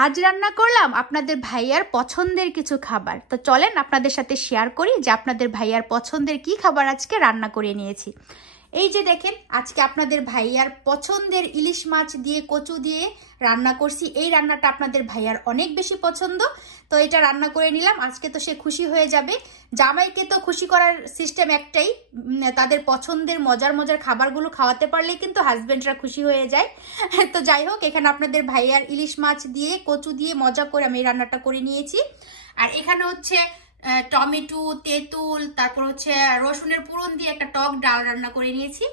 আজ রান্না করলাম আপনাদের ভাইয়ার পছন্দের কিছু খাবার। তো চলেন আপনাদের সাথে শেয়ার করি যে আপনাদের ভাইয়ার পছন্দের কি খাবার আজকে রান্না করে নিয়েছি। এই যে দেখেন, আজকে আপনাদের ভাইয়ার পছন্দের ইলিশ মাছ দিয়ে কচু দিয়ে রান্না করছি। এই রান্নাটা আপনাদের ভাইয়ার অনেক বেশি পছন্দ, তো এটা রান্না করে নিলাম। আজকে তো সে খুশি হয়ে যাবে। জামাইকে তো খুশি করার সিস্টেম একটাই, তাদের পছন্দের মজার মজার খাবারগুলো খাওয়াতে পারলে কিন্তু হাজবেন্ডরা খুশি হয়ে যায়। তো যাই হোক, এখানে আপনাদের ভাইয়ার ইলিশ মাছ দিয়ে কচু দিয়ে মজা করে আমি এই রান্নাটা করে নিয়েছি। আর এখানে হচ্ছে টমেটো, তেঁতুল, তারপর হচ্ছে রসুনের পুরন দিয়ে একটা টক ডাল রান্না করে নিয়েছি।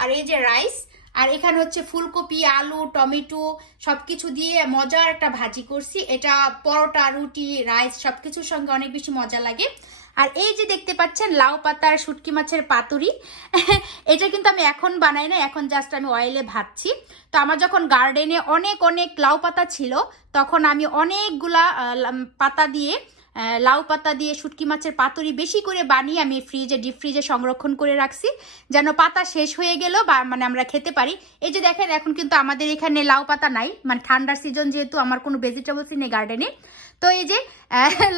আর এই যে রাইস, আর এখানে হচ্ছে ফুলকপি, আলু, টমেটো সবকিছু দিয়ে মজার একটা ভাজি করছি। এটা পরোটা, রুটি, রাইস সবকিছুর সঙ্গে অনেক বেশি মজা লাগে। আর এই যে দেখতে পাচ্ছেন লাউ পাতার শুটকি মাছের পাতুরি, এটা কিন্তু আমি এখন বানাই না, এখন জাস্ট আমি অয়েলে ভাজছি। তো আমার যখন গার্ডেনে অনেক অনেক লাউ পাতা ছিল, তখন আমি অনেকগুলা পাতা দিয়ে লাউ পাতা দিয়ে শুটকি মাছের পাতুরি বেশি করে বানিয়ে আমি ডিপ ফ্রিজে সংরক্ষণ করে রাখছি, যেন পাতা শেষ হয়ে গেল বা মানে আমরা খেতে পারি। এই যে দেখেন, এখন কিন্তু আমাদের এখানে লাউ পাতা নাই, মানে ঠান্ডার সিজন যেহেতু আমার কোনো ভেজিটেবলসই নেই গার্ডেনে। তো এই যে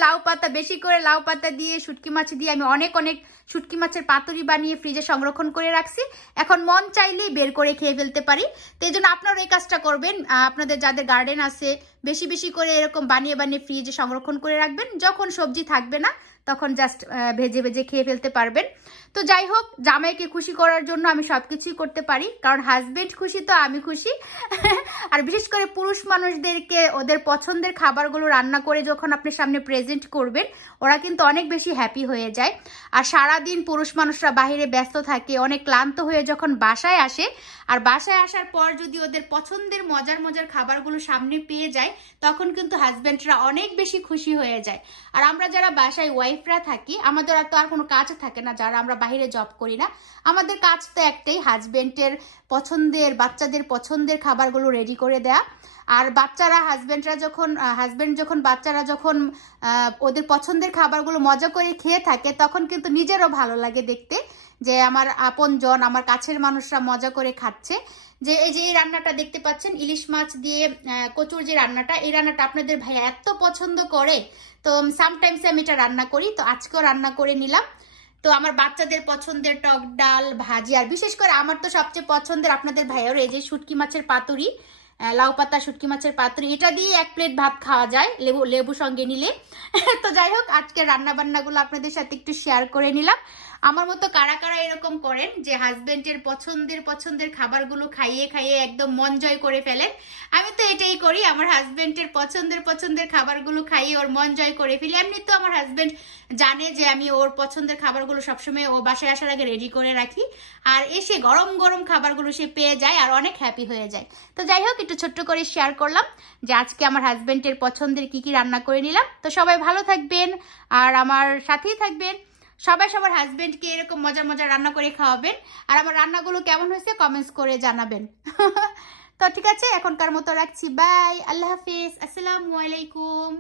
লাউ পাতা, বেশি করে লাউ পাতা দিয়ে শুটকি মাছ দিয়ে আমি অনেক অনেক শুটকি মাছের পাতুরি বানিয়ে ফ্রিজে সংরক্ষণ করে রাখছি। এখন মন চাইলেই বের করে খেয়ে ফেলতে পারি। তো এই জন্য আপনারা এই কাজটা করবেন, আপনাদের যাদের গার্ডেন আছে বেশি বেশি করে এরকম বানিয়ে বানিয়ে ফ্রিজে সংরক্ষণ করে রাখবেন। যখন সবজি থাকবে না তখন জাস্ট ভেজে ভেজে খেয়ে ফেলতে পারবেন। তো যাই হোক, জামাইকে খুশি করার জন্য আমি সবকিছুই করতে পারি, কারণ হাজবেন্ড খুশি তো আমি খুশি। আর বিশেষ করে পুরুষ মানুষদেরকে ওদের পছন্দের খাবারগুলো রান্না করে যখন আপনি সামনে প্রেজেন্ট করবেন, ওরা কিন্তু অনেক বেশি হ্যাপি হয়ে যায়। আর সারাদিন পুরুষ মানুষরা বাহিরে ব্যস্ত থাকে, অনেক ক্লান্ত হয়ে যখন বাসায় আসে, আর বাসায় আসার পর যদি ওদের পছন্দের মজার মজার খাবারগুলো সামনে পেয়ে যায়, তখন কিন্তু হাজবেন্ডরা অনেক বেশি খুশি হয়ে যায়। আর আমরা যারা বাসায় ওয়াইফরা থাকি, আমাদের তো আর কোনো কাজ থাকে না, যারা আমরা বাইরে জব করি না, আমাদের কাজ তো একটাই, হাজবেন্ডের পছন্দের, বাচ্চাদের পছন্দের খাবারগুলো রেডি করে দেয়া। আর বাচ্চারা হাজবেন্ড যখন বাচ্চারা যখন ওদের পছন্দের খাবারগুলো মজা করে খেয়ে থাকে, তখন কিন্তু নিজেরও ভালো লাগে দেখতে যে আমার আপনজন, আমার কাছের মানুষরা মজা করে খাচ্ছে। যে এই যে এই রান্নাটা দেখতে পাচ্ছেন, ইলিশ মাছ দিয়ে কচুর যে রান্নাটা, এই রান্নাটা আপনাদের ভাইয়া এত পছন্দ করে, তো সামটাইমস আমি এটা রান্না করি। তো আজকেও রান্না করে নিলাম। তো আমার বাচ্চাদের পছন্দের টক ডাল, ভাজি, আর বিশেষ করে আমার তো সবচেয়ে পছন্দের আপনাদের ভাইয়ার এই যে শুটকি মাছের পাতুরি, লাউ পাতা শুটকি মাছের পাতুরি, এটা দিয়ে এক প্লেট ভাত খাওয়া যায় লেবু সঙ্গে নিলে। তো যাই হোক, আজকে রান্না বান্নাগুলো আপনাদের সাথে একটু শেয়ার করে নিলাম। আমার মতো কারা কারা এরকম করেন যে হাজবেন্ডের পছন্দের খাবারগুলো খাইয়ে খাইয়ে একদম মন জয় করে ফেলেন? আমি তো এটাই করি, আমার হাজবেন্ডের পছন্দের খাবারগুলো খাইয়ে ওর মন জয় করে ফেলি। এমনি তো আমার হাজবেন্ড জানে যে আমি ওর পছন্দের খাবারগুলো সবসময় ও বাসায় আসার আগে রেডি করে রাখি, আর এসে গরম গরম খাবারগুলো সে পেয়ে যায় আর অনেক হ্যাপি হয়ে যায়। তো যাই হোক, একটু ছোট্ট করে শেয়ার করলাম যে আজকে আমার হাজবেন্ডের পছন্দের কি কি রান্না করে নিলাম। তো সবাই ভালো থাকবেন আর আমার সাথেই থাকবেন। সবাই সবার হাজবেন্ডকে এরকম মজার মজার রান্না করে খাওয়াবেন, আর আমার রান্নাগুলো কেমন হয়েছে কমেন্টস করে জানাবেন। তো ঠিক আছে, এখনকার মতো রাখছি, বাই, আল্লাহ হাফিজ, আসসালামু আলাইকুম।